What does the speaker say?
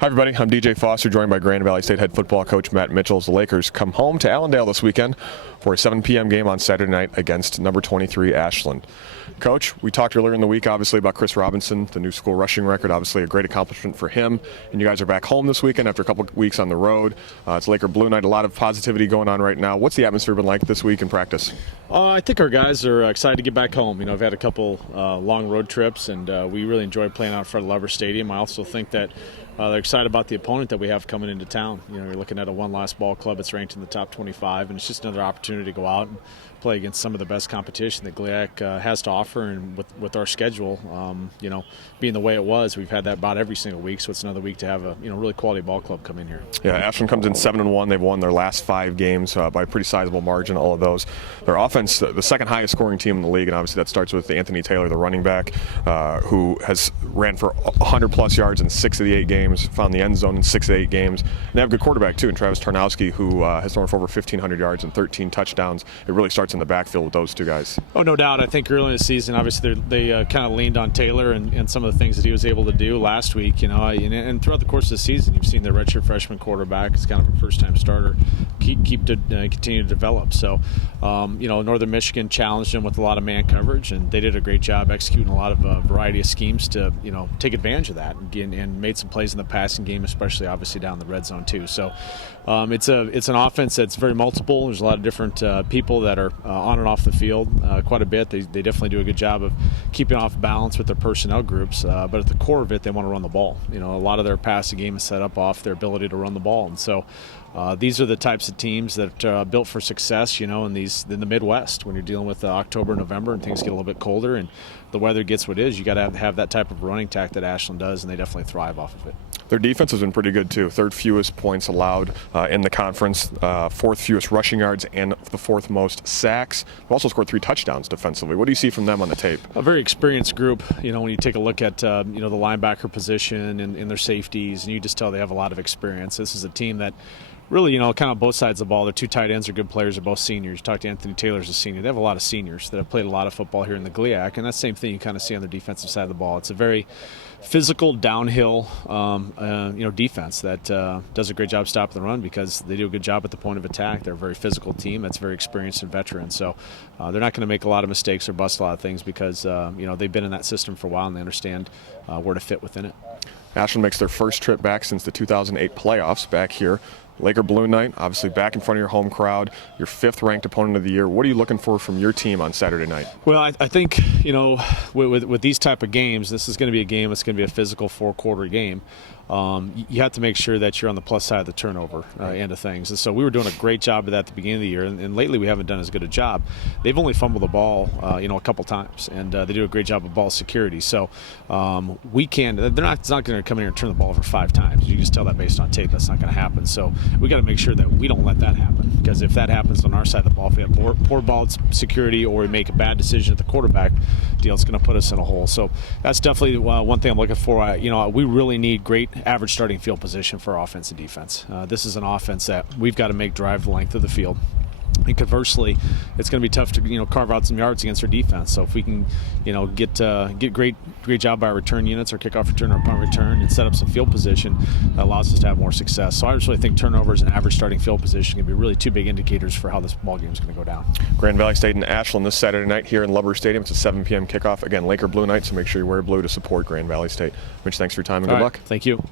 Hi everybody, I'm DJ Foster, joined by Grand Valley State head football coach Matt Mitchell as the Lakers come home to Allendale this weekend for a 7 p.m. game on Saturday night against number 23 Ashland. Coach, we talked earlier in the week obviously about Chris Robinson, the new school rushing record, obviously a great accomplishment for him, and you guys are back home this weekend after a couple of weeks on the road. It's Laker Blue Night, a lot of positivity going on right now. What's the atmosphere been like this week in practice? I think our guys are excited to get back home. We've had a couple long road trips, and we really enjoy playing out in front of Lubbers Stadium. I also think that they're excited about the opponent that we have coming into town. You're looking at a one-loss ball club that's ranked in the top 25, and it's just another opportunity to go out and play against some of the best competition that GLIAC has to offer. And with our schedule, being the way it was, we've had that about every single week. So it's another week to have a really quality ball club come in here. Yeah, Ashland comes in 7-1. They've won their last 5 games by a pretty sizable margin. All of those. Their offense, the second highest scoring team in the league, and obviously that starts with Anthony Taylor, the running back, who has ran for 100+ yards in 6 of the 8 games, found the end zone in 6 of 8 games. And they have a good quarterback too, and Travis Tarnowski, who has thrown for over 1,500 yards and 13 touchdowns. It really starts in the backfield with those two guys. Oh, no doubt. I think early in the season, obviously they kind of leaned on Taylor and some of the things that he was able to do last week. And throughout the course of the season, you've seen their redshirt freshman quarterback is kind of a first-time starter continue to develop. So, Northern Michigan challenged them with a lot of man coverage, and they did a great job executing a lot of variety of schemes to take advantage of that and made some plays in the passing game, especially obviously down the red zone too. So it's an offense that's very multiple. There's a lot of different people that are on and off the field quite a bit. They definitely do a good job of keeping off balance with their personnel groups, but at the core of it, they want to run the ball. A lot of their passing game is set up off their ability to run the ball, and so these are the types of teams that are built for success, in the Midwest. When you're dealing with October, November, and things get a little bit colder and the weather gets what it is, you got to have that type of running tack that Ashland does, and they definitely thrive off of it. Their defense has been pretty good too. 3rd fewest points allowed in the conference, 4th fewest rushing yards, and the 4th most sacks. They've also scored 3 touchdowns defensively. What do you see from them on the tape? A very experienced group. When you take a look at the linebacker position and their safeties, and you just tell they have a lot of experience. This is a team that really, kind of both sides of the ball. Their 2 tight ends are good players. They're both seniors. You talk to Anthony Taylor as a senior. They have a lot of seniors that have played a lot of football here in the GLIAC, and that same thing you kind of see on the defensive side of the ball. It's a very physical, downhill, defense that does a great job stopping the run because they do a good job at the point of attack. They're a very physical team that's very experienced and veteran. So they're not going to make a lot of mistakes or bust a lot of things because they've been in that system for a while and they understand where to fit within it. Ashland makes their first trip back since the 2008 playoffs back here. Laker Blue Night, obviously back in front of your home crowd, your 5th ranked opponent of the year. What are you looking for from your team on Saturday night? Well, I think, with these type of games, this is going to be a game that's going to be a physical 4-quarter game. You have to make sure that you're on the plus side of the turnover end of things. And so we were doing a great job of that at the beginning of the year, and lately we haven't done as good a job. They've only fumbled the ball, a couple times, and they do a great job of ball security. So they're not going to come in here and turn the ball over 5 times. You can just tell that based on tape. That's not going to happen. So we got to make sure that we don't let that happen, because if that happens on our side of the ball, if we have poor ball security or we make a bad decision at the quarterback deal, it's going to put us in a hole. So that's definitely one thing I'm looking for. We really need great average starting field position for offense and defense. This is an offense that we've got to make drive the length of the field. And conversely, it's going to be tough to carve out some yards against our defense. So if we can get great job by our return units, our kickoff return, our punt return, and set up some field position, that allows us to have more success. So I just really think turnovers and average starting field position can be really 2 big indicators for how this ball game is going to go down. Grand Valley State and Ashland this Saturday night here in Lubbers Stadium. It's a 7 p.m. kickoff. Again, Laker Blue Night, so make sure you wear blue to support Grand Valley State. Mitch, thanks for your time and good luck. Thank you.